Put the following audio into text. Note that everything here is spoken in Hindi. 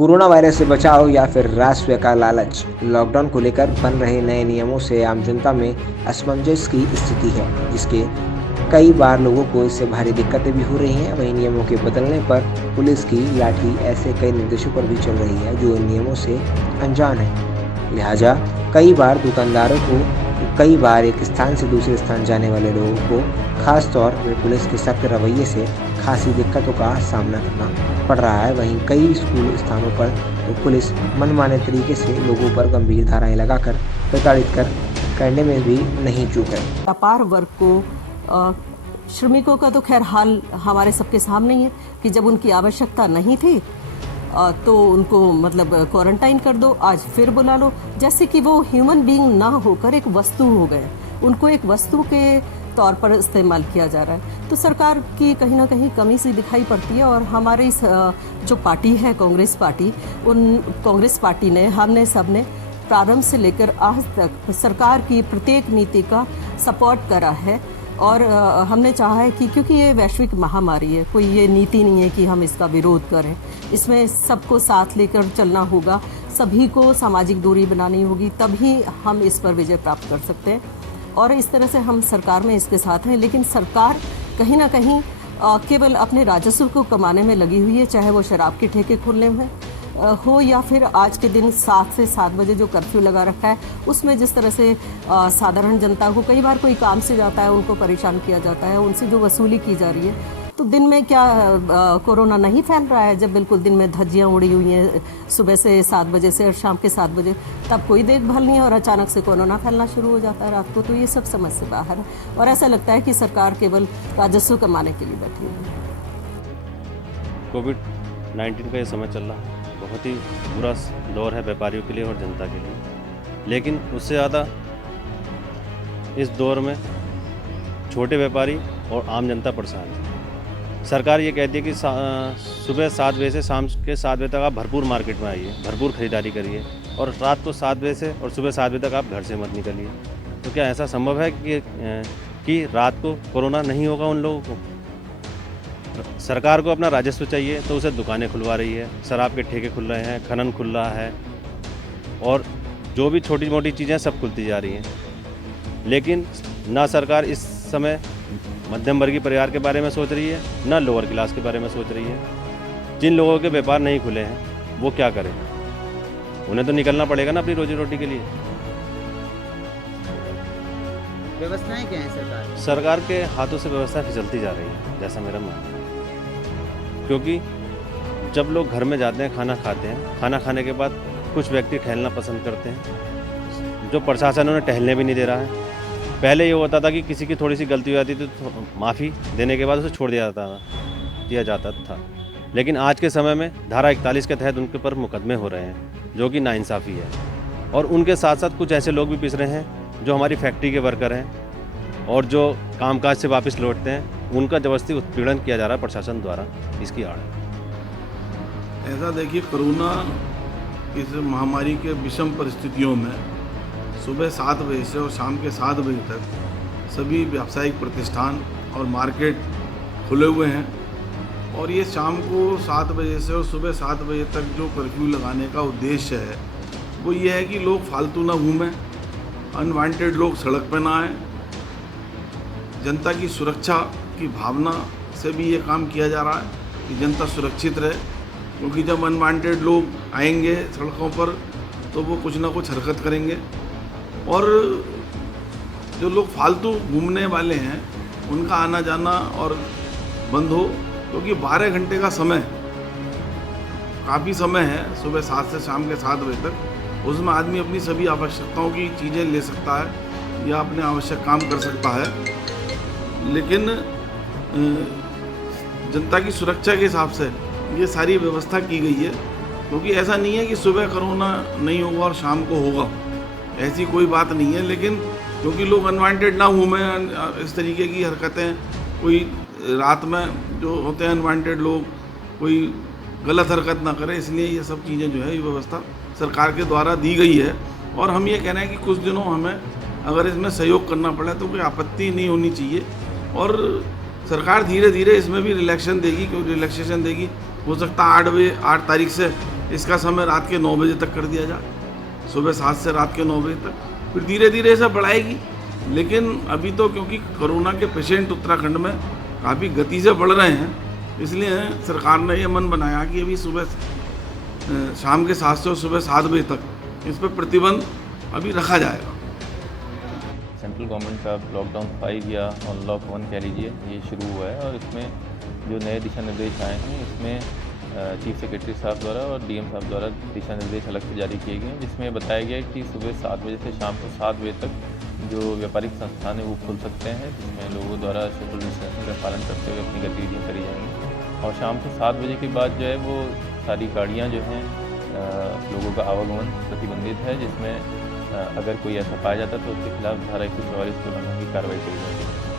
कोरोना वायरस से बचाव या फिर राष्ट्र का लालच, लॉकडाउन को लेकर बन रहे नए नियमों से आम जनता में असमंजस की स्थिति है, जिसके कई बार लोगों को इससे भारी दिक्कतें भी हो रही हैं। वहीं नियमों के बदलने पर पुलिस की लाठी ऐसे कई निर्देशों पर भी चल रही है जो इन नियमों से अनजान है। लिहाजा कई बार एक स्थान से दूसरे स्थान जाने वाले लोगों को खास तौर पर पुलिस के सख्त रवैये से खासी दिक्कतों का सामना करना पड़ रहा है। वहीं कई स्कूल स्थानों पर तो पुलिस मनमाने तरीके से लोगों पर गंभीर धाराएं लगाकर प्रताड़ित करने में भी नहीं चूक है। व्यापार वर्ग को श्रमिकों का तो खैर हाल हमारे सबके सामने ही है कि जब उनकी आवश्यकता नहीं थी तो उनको मतलब क्वारंटाइन कर दो, आज फिर बुला लो, जैसे कि वो ह्यूमन बीइंग ना होकर एक वस्तु हो गए, उनको एक वस्तु के तौर पर इस्तेमाल किया जा रहा है। तो सरकार की कहीं ना कहीं कमी सी दिखाई पड़ती है। और हमारी इस जो पार्टी है कांग्रेस पार्टी ने हमने सबने प्रारंभ से लेकर आज तक सरकार की प्रत्येक नीति का सपोर्ट करा है। और हमने चाहा है कि क्योंकि ये वैश्विक महामारी है, कोई ये नीति नहीं है कि हम इसका विरोध करें, इसमें सबको साथ लेकर चलना होगा, सभी को सामाजिक दूरी बनानी होगी, तभी हम इस पर विजय प्राप्त कर सकते हैं। और इस तरह से हम सरकार में इसके साथ हैं। लेकिन सरकार कहीं ना कहीं केवल अपने राजस्व को कमाने में लगी हुई है, चाहे वो शराब के ठेके खोलने में हो या फिर आज के दिन 7 से 7 बजे जो कर्फ्यू लगा रखा है उसमें जिस तरह से साधारण जनता को कई बार कोई काम से जाता है उनको परेशान किया जाता है, उनसे जो वसूली की जा रही है। तो दिन में क्या कोरोना नहीं फैल रहा है? जब बिल्कुल दिन में धज्जियाँ उड़ी हुई हैं सुबह से 7 बजे से और शाम के 7 बजे, तब कोई देखभाल नहीं है और अचानक से कोरोना फैलना शुरू हो जाता है रात को। तो ये सब समझ से बाहर है और ऐसा लगता है कि सरकार केवल राजस्व कमाने के लिए बैठी हुई है। कोविड-19 का ये समय चल रहा है, बहुत ही बुरा दौर है व्यापारियों के लिए और जनता के लिए। लेकिन उससे ज़्यादा इस दौर में छोटे व्यापारी और आम जनता परेशान है। सरकार ये कहती है कि सुबह 7 बजे से शाम के 7 बजे तक आप भरपूर मार्केट में आइए, भरपूर ख़रीदारी करिए, और रात को 7 बजे से और सुबह 7 बजे तक आप घर से मत निकलिए। तो क्या ऐसा संभव है कि रात को कोरोना नहीं होगा उन लोगों को? सरकार को अपना राजस्व चाहिए तो उसे दुकानें खुलवा रही है, शराब के ठेके खुल रहे हैं, खनन खुल रहा है और जो भी छोटी मोटी चीज़ें सब खुलती जा रही हैं। लेकिन ना सरकार इस समय मध्यम वर्गीय परिवार के बारे में सोच रही है, ना लोअर क्लास के बारे में सोच रही है। जिन लोगों के व्यापार नहीं खुले हैं वो क्या करें? उन्हें तो निकलना पड़ेगा ना अपनी रोजी रोटी के लिए। व्यवस्थाएं क्या हैं सरकार के हाथों से व्यवस्था फिसलती जा रही है, जैसा मेरा मानना है। क्योंकि जब लोग घर में जाते हैं, खाना खाते हैं, खाना खाने के बाद कुछ व्यक्ति टहलना पसंद करते हैं, जो प्रशासन उन्हें टहलने भी नहीं दे रहा है। पहले ये होता था कि किसी की थोड़ी सी गलती हो जाती थी तो माफ़ी देने के बाद उसे छोड़ दिया जाता था। लेकिन आज के समय में धारा 41 के तहत उनके ऊपर मुकदमे हो रहे हैं, जो कि नाइंसाफ़ी है। और उनके साथ साथ कुछ ऐसे लोग भी पिस रहे हैं जो हमारी फैक्ट्री के वर्कर हैं और जो कामकाज से वापस लौटते हैं, उनका जबरदस्ती उत्पीड़न किया जा रहा है प्रशासन द्वारा। इसकी आड़ ऐसा देखिए, कोरोना इस महामारी के विषम परिस्थितियों में सुबह 7 बजे से और शाम के 7 बजे तक सभी व्यावसायिक प्रतिष्ठान और मार्केट खुले हुए हैं। और ये शाम को 7 बजे से और सुबह 7 बजे तक जो कर्फ्यू लगाने का उद्देश्य है वो ये है कि लोग फालतू ना घूमें, अनवांटेड लोग सड़क पर ना आएँ। जनता की सुरक्षा की भावना से भी ये काम किया जा रहा है कि जनता सुरक्षित रहे, क्योंकि जब अनवांटेड लोग आएंगे सड़कों पर तो वो कुछ ना कुछ हरकत करेंगे। और जो लोग फालतू घूमने वाले हैं उनका आना जाना और बंद हो, क्योंकि 12 घंटे का समय काफ़ी समय है, सुबह 7 से शाम के 7 बजे तक। उसमें आदमी अपनी सभी आवश्यकताओं की चीज़ें ले सकता है या अपने आवश्यक काम कर सकता है। लेकिन जनता की सुरक्षा के हिसाब से ये सारी व्यवस्था की गई है, क्योंकि ऐसा नहीं है कि सुबह कोरोना नहीं होगा और शाम को होगा, ऐसी कोई बात नहीं है। लेकिन क्योंकि लोग अनवांटेड ना घूमें, इस तरीके की हरकतें, कोई रात में जो होते हैं अनवांटेड लोग, कोई गलत हरकत ना करे, इसलिए ये सब चीज़ें जो है ये व्यवस्था सरकार के द्वारा दी गई है। और हम ये कह रहे हैं कि कुछ दिनों हमें अगर इसमें सहयोग करना पड़े तो कोई आपत्ति नहीं होनी चाहिए। और सरकार धीरे धीरे इसमें भी रिलैक्सेशन देगी, क्योंकि रिलैक्सेशन देगी, हो सकता है 8 तारीख से इसका समय रात के 9 बजे तक कर दिया जाए, सुबह 7 से रात के 9 बजे तक। फिर धीरे धीरे ऐसा बढ़ाएगी, लेकिन अभी तो क्योंकि कोरोना के पेशेंट उत्तराखंड में काफ़ी गति से बढ़ रहे हैं, इसलिए सरकार ने ये मन बनाया कि अभी सुबह शाम के 7 से सुबह 7 बजे तक इस पर प्रतिबंध अभी रखा जाएगा। सेंट्रल गवर्नमेंट का लॉकडाउन 5 या अनलॉक 1 कह लीजिए, ये शुरू हुआ है और इसमें जो नए दिशा निर्देश आए हैं, इसमें चीफ सेक्रेटरी साहब द्वारा और डीएम साहब द्वारा दिशा निर्देश अलग से जारी किए गए हैं, जिसमें बताया गया है कि सुबह 7 बजे से शाम को 7 बजे तक जो व्यापारिक संस्थान है वो खुल सकते हैं, जिसमें लोगों द्वारा सोशल डिस्टेंसिंग का पालन करते हुए अपनी गतिविधियाँ करी जाएंगी। और शाम को 7 बजे के बाद जो है वो सारी गाड़ियाँ जो हैं लोगों का आवागमन प्रतिबंधित है, जिसमें अगर कोई ऐसा पाया जाता है तो उसके खिलाफ धारा 144 के उल्लंघन की कार्रवाई करी जाएगी।